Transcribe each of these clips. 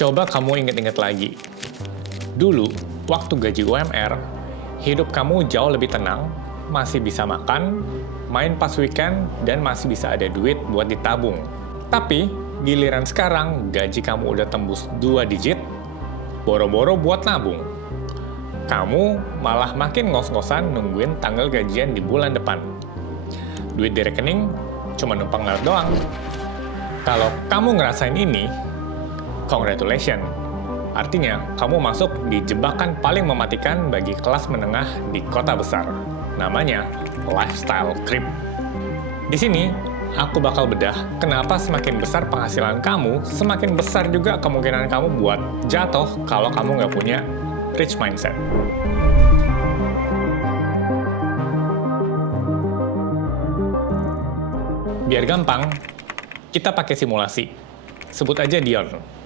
Coba kamu ingat-ingat lagi. Dulu, waktu gaji UMR, hidup kamu jauh lebih tenang, masih bisa makan, main pas weekend, dan masih bisa ada duit buat ditabung. Tapi, giliran sekarang gaji kamu udah tembus 2 digit, boro-boro buat nabung. Kamu malah makin ngos-ngosan nungguin tanggal gajian di bulan depan. Duit di rekening cuma numpang ngalir doang. Kalau kamu ngerasain ini, congratulations. Artinya, kamu masuk di jebakan paling mematikan bagi kelas menengah di kota besar. Namanya lifestyle creep. Di sini, aku bakal bedah kenapa semakin besar penghasilan kamu, semakin besar juga kemungkinan kamu buat jatuh kalau kamu nggak punya rich mindset. Biar gampang, kita pakai simulasi. Sebut aja Dion.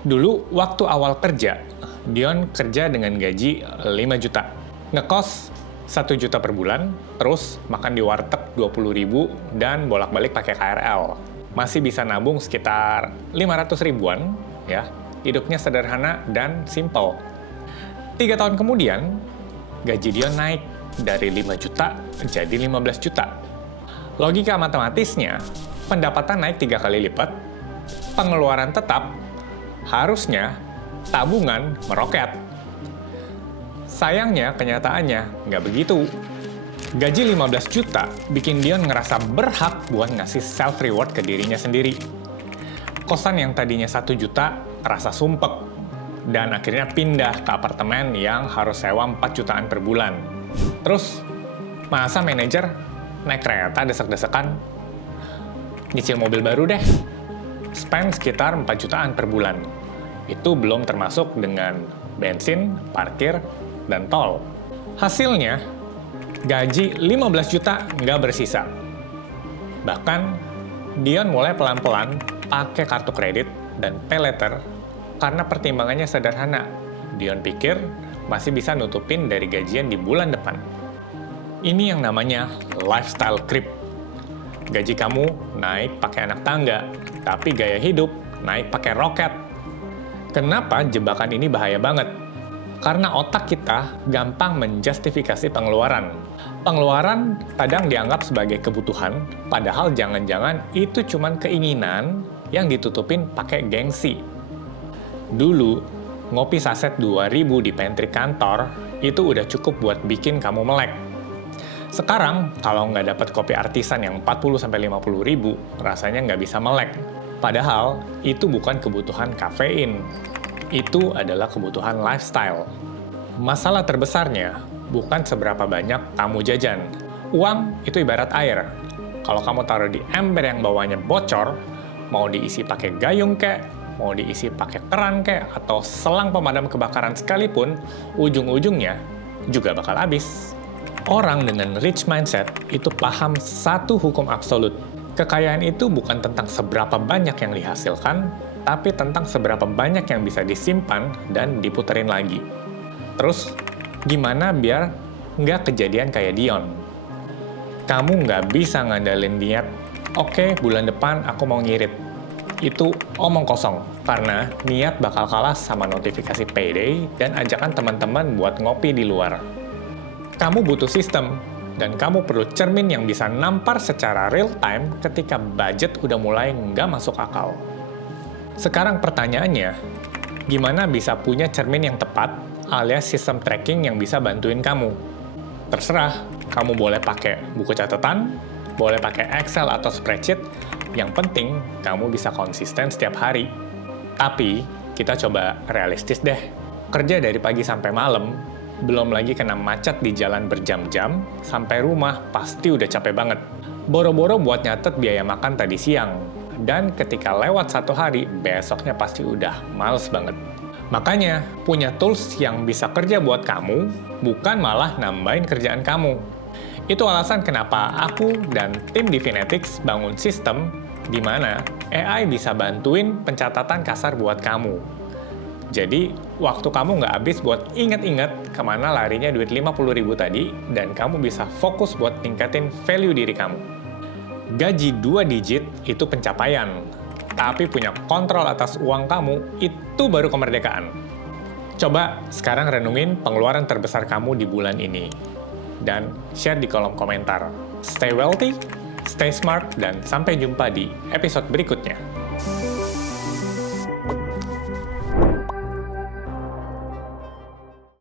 Dulu, waktu awal kerja, Dion kerja dengan gaji 5 juta. Ngekos 1 juta per bulan, terus makan di warteg 20.000 dan bolak-balik pakai KRL. Masih bisa nabung sekitar 500 ribuan, ya. Hidupnya sederhana dan simple. 3 tahun kemudian, gaji Dion naik dari 5 juta jadi 15 juta. Logika matematisnya, pendapatan naik 3 kali lipat, pengeluaran tetap, harusnya tabungan meroket. Sayangnya, kenyataannya nggak begitu. Gaji 15 juta bikin Dion ngerasa berhak buat ngasih self-reward ke dirinya sendiri. Kosan yang tadinya 1 juta rasa sumpek, dan akhirnya pindah ke apartemen yang harus sewa 4 jutaan per bulan. Terus, masa manajer naik kereta desek-desekan? Nyicil mobil baru deh. Spend sekitar 4 jutaan per bulan. Itu belum termasuk dengan bensin, parkir, dan tol. Hasilnya, gaji 15 juta nggak bersisa. Bahkan, Dion mulai pelan-pelan pakai kartu kredit dan pay later karena pertimbangannya sederhana. Dion pikir masih bisa nutupin dari gajian di bulan depan. Ini yang namanya lifestyle creep. Gaji kamu naik pakai anak tangga, tapi gaya hidup naik pakai roket. Kenapa jebakan ini bahaya banget? Karena otak kita gampang menjustifikasi pengeluaran. Pengeluaran kadang dianggap sebagai kebutuhan, padahal jangan-jangan itu cuma keinginan yang ditutupin pakai gengsi. Dulu, ngopi saset 2.000 di pantry kantor, itu udah cukup buat bikin kamu melek. Sekarang, kalau nggak dapat kopi artisan yang 40-50 ribu, rasanya nggak bisa melek. Padahal, itu bukan kebutuhan kafein. Itu adalah kebutuhan lifestyle. Masalah terbesarnya, bukan seberapa banyak kamu jajan. Uang itu ibarat air. Kalau kamu taruh di ember yang bawahnya bocor, mau diisi pakai gayung kek, mau diisi pakai keran kek, atau selang pemadam kebakaran sekalipun, ujung-ujungnya juga bakal habis. Orang dengan rich mindset itu paham satu hukum absolut. Kekayaan itu bukan tentang seberapa banyak yang dihasilkan, tapi tentang seberapa banyak yang bisa disimpan dan diputerin lagi. Terus, gimana biar nggak kejadian kayak Dion? Kamu nggak bisa ngandalin niat, oke, bulan depan aku mau ngirit. Itu omong kosong, karena niat bakal kalah sama notifikasi payday dan ajakan teman-teman buat ngopi di luar. Kamu butuh sistem, dan kamu perlu cermin yang bisa nampar secara real time ketika budget udah mulai nggak masuk akal. Sekarang pertanyaannya, gimana bisa punya cermin yang tepat alias sistem tracking yang bisa bantuin kamu? Terserah, kamu boleh pakai buku catatan, boleh pakai Excel atau spreadsheet, yang penting kamu bisa konsisten setiap hari. Tapi, kita coba realistis deh. Kerja dari pagi sampai malam, belum lagi kena macet di jalan berjam-jam, sampai rumah pasti udah capek banget. Boro-boro buat nyatet biaya makan tadi siang, dan ketika lewat 1 hari, besoknya pasti udah males banget. Makanya, punya tools yang bisa kerja buat kamu, bukan malah nambahin kerjaan kamu. Itu alasan kenapa aku dan tim di Finetics bangun sistem di mana AI bisa bantuin pencatatan kasar buat kamu. Jadi, waktu kamu nggak habis buat inget-inget kemana larinya duit 50.000 tadi, dan kamu bisa fokus buat tingkatin value diri kamu. Gaji 2 digit itu pencapaian, tapi punya kontrol atas uang kamu, itu baru kemerdekaan. Coba sekarang renungin pengeluaran terbesar kamu di bulan ini. Dan share di kolom komentar. Stay wealthy, stay smart, dan sampai jumpa di episode berikutnya.